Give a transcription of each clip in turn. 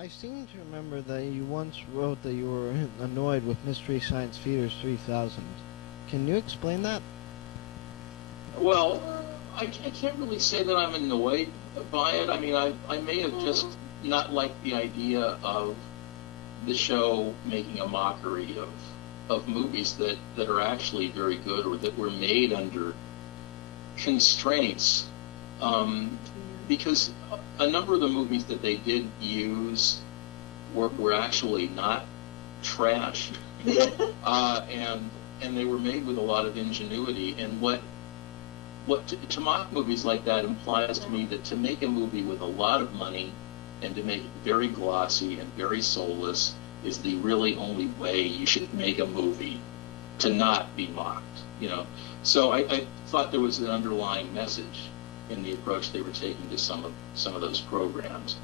I seem to remember that you once wrote that you were annoyed with Mystery Science Theater 3000. Can you explain that? Well, I can't really say that I'm annoyed by it. I mean, I may have just not liked the idea of the show making a mockery of movies that are actually very good or that were made under constraints. Because a number of the movies that they did use were actually not trash, and they were made with a lot of ingenuity. And to mock movies like that implies to me that to make a movie with a lot of money and to make it very glossy and very soulless is the really only way you should make a movie to not be mocked. So I thought there was an underlying message in the approach they were taking to some of those programs.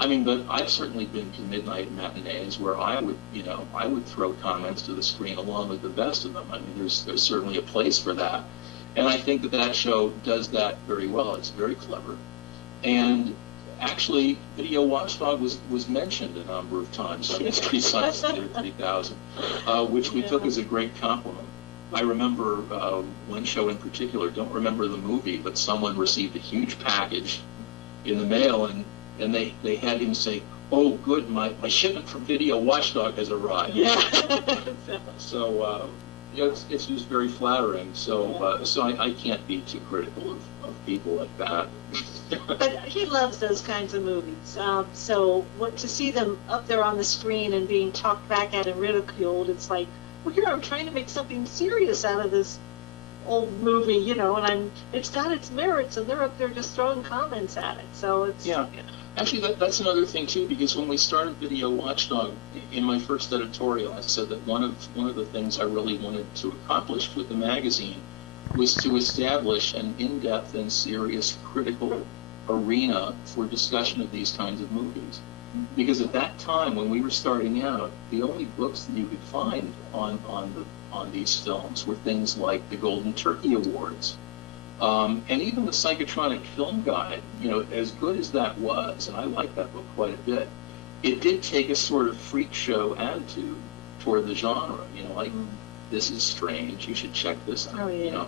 I mean, but I've certainly been to midnight matinees where I would throw comments to the screen along with the best of them. I mean, there's certainly a place for that, and I think that show does that very well. It's very clever, and actually, Video Watchdog was mentioned a number of times on Mystery Science Theater 3000, which we took as a great compliment. I remember one show in particular, don't remember the movie, but someone received a huge package in the mail, and they had him say, "Oh, good, my shipment from Video Watchdog has arrived." Yeah. So, it's just very flattering. So I can't be too critical of people like that. But he loves those kinds of movies. So to see them up there on the screen and being talked back at and ridiculed, it's like, well, here I'm trying to make something serious out of this old movie, and it's got its merits, and they're up there just throwing comments at it. So it's yeah. Actually, that's another thing too, because when we started Video Watchdog, in my first editorial, I said that one of the things I really wanted to accomplish with the magazine was to establish an in-depth and serious critical arena for discussion of these kinds of movies. Because at that time, when we were starting out, the only books that you could find on these films were things like the Golden Turkey Awards, and even the Psychotronic Film Guide. As good as that was, and I liked that book quite a bit, it did take a sort of freak show attitude toward the genre. Like, this is strange, you should check this out. Oh, yeah.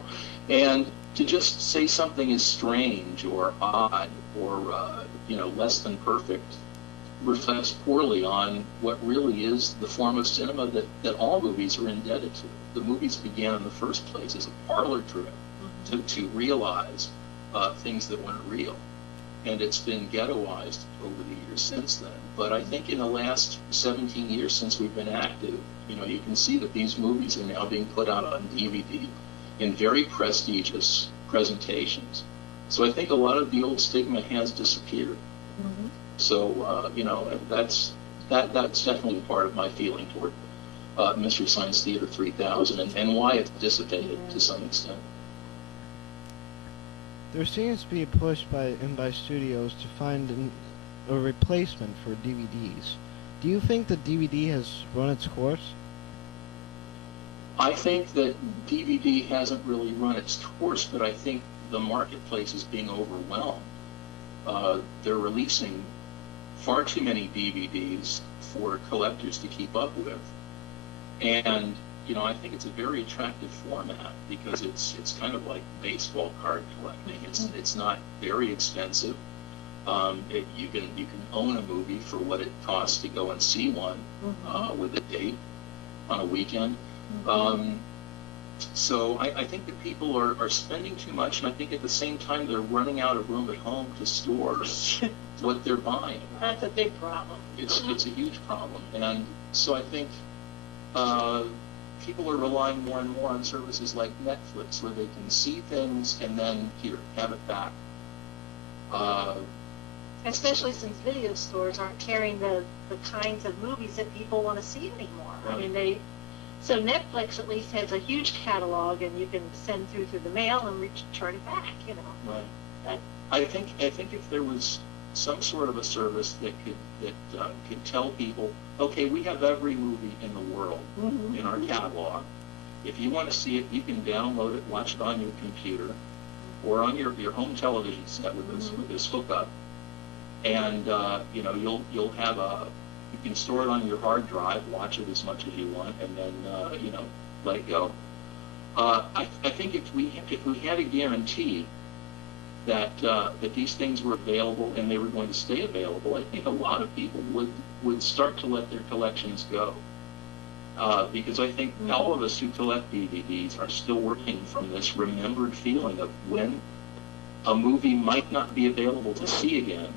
And to just say something is strange or odd or less than perfect reflects poorly on what really is the form of cinema that all movies are indebted to. The movies began in the first place as a parlor trick to realize things that weren't real. And it's been ghettoized over the years since then. But I think in the last 17 years since we've been active, you can see that these movies are now being put out on DVD in very prestigious presentations. So I think a lot of the old stigma has disappeared. Mm-hmm. So, that's definitely part of my feeling toward Mystery Science Theater 3000 and why it's dissipated to some extent. There seems to be a push by studios to find a replacement for DVDs. Do you think the DVD has run its course? I think that DVD hasn't really run its course, but I think the marketplace is being overwhelmed. They're releasing far too many DVDs for collectors to keep up with. And, I think it's a very attractive format because it's kind of like baseball card collecting. It's not very expensive. You can own a movie for what it costs to go and see one with a date on a weekend. So I think that people are spending too much, and I think at the same time they're running out of room at home to store what they're buying. That's a big problem. It's a huge problem, and so I think people are relying more and more on services like Netflix, where they can see things and then here, have it back. Especially since video stores aren't carrying the kinds of movies that people want to see anymore. Right. I mean, so Netflix at least has a huge catalog, and you can send through the mail and return it back. Right. I think if there was some sort of a service that could tell people, okay, we have every movie in the world in our catalog. If you want to see it, you can download it, watch it on your computer, or on your home television set with this hookup, and you know, you'll have you can store it on your hard drive, watch it as much as you want, and then you know, let it go. I think if we had a guarantee that that these things were available and they were going to stay available, I think a lot of people would start to let their collections go. Because I think all of us who collect DVDs are still working from this remembered feeling of when a movie might not be available to see again.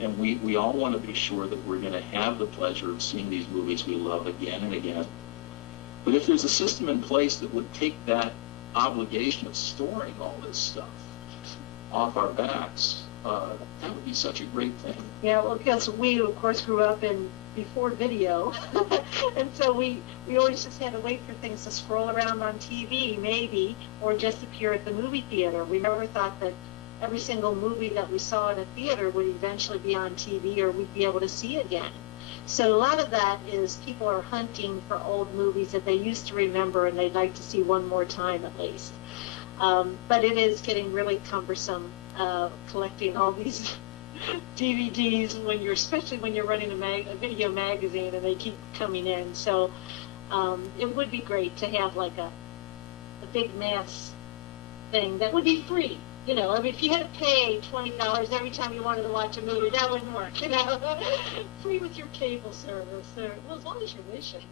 And we all want to be sure that we're going to have the pleasure of seeing these movies we love again and again. But if there's a system in place that would take that obligation of storing all this stuff off our backs, that would be such a great thing. Yeah, well, because we, of course, grew up before video, and so we always just had to wait for things to scroll around on TV, maybe, or just appear at the movie theater. We never thought that every single movie that we saw in a theater would eventually be on TV or we'd be able to see again. So a lot of that is people are hunting for old movies that they used to remember and they'd like to see one more time at least. But it is getting really cumbersome collecting all these DVDs especially when you're running a video magazine and they keep coming in. So it would be great to have like a big mass thing that would be free. You know, I mean, if you had to pay $20 every time you wanted to watch a movie, that wouldn't work, you know. Free with your cable service. Or, well, as long as you're wishing.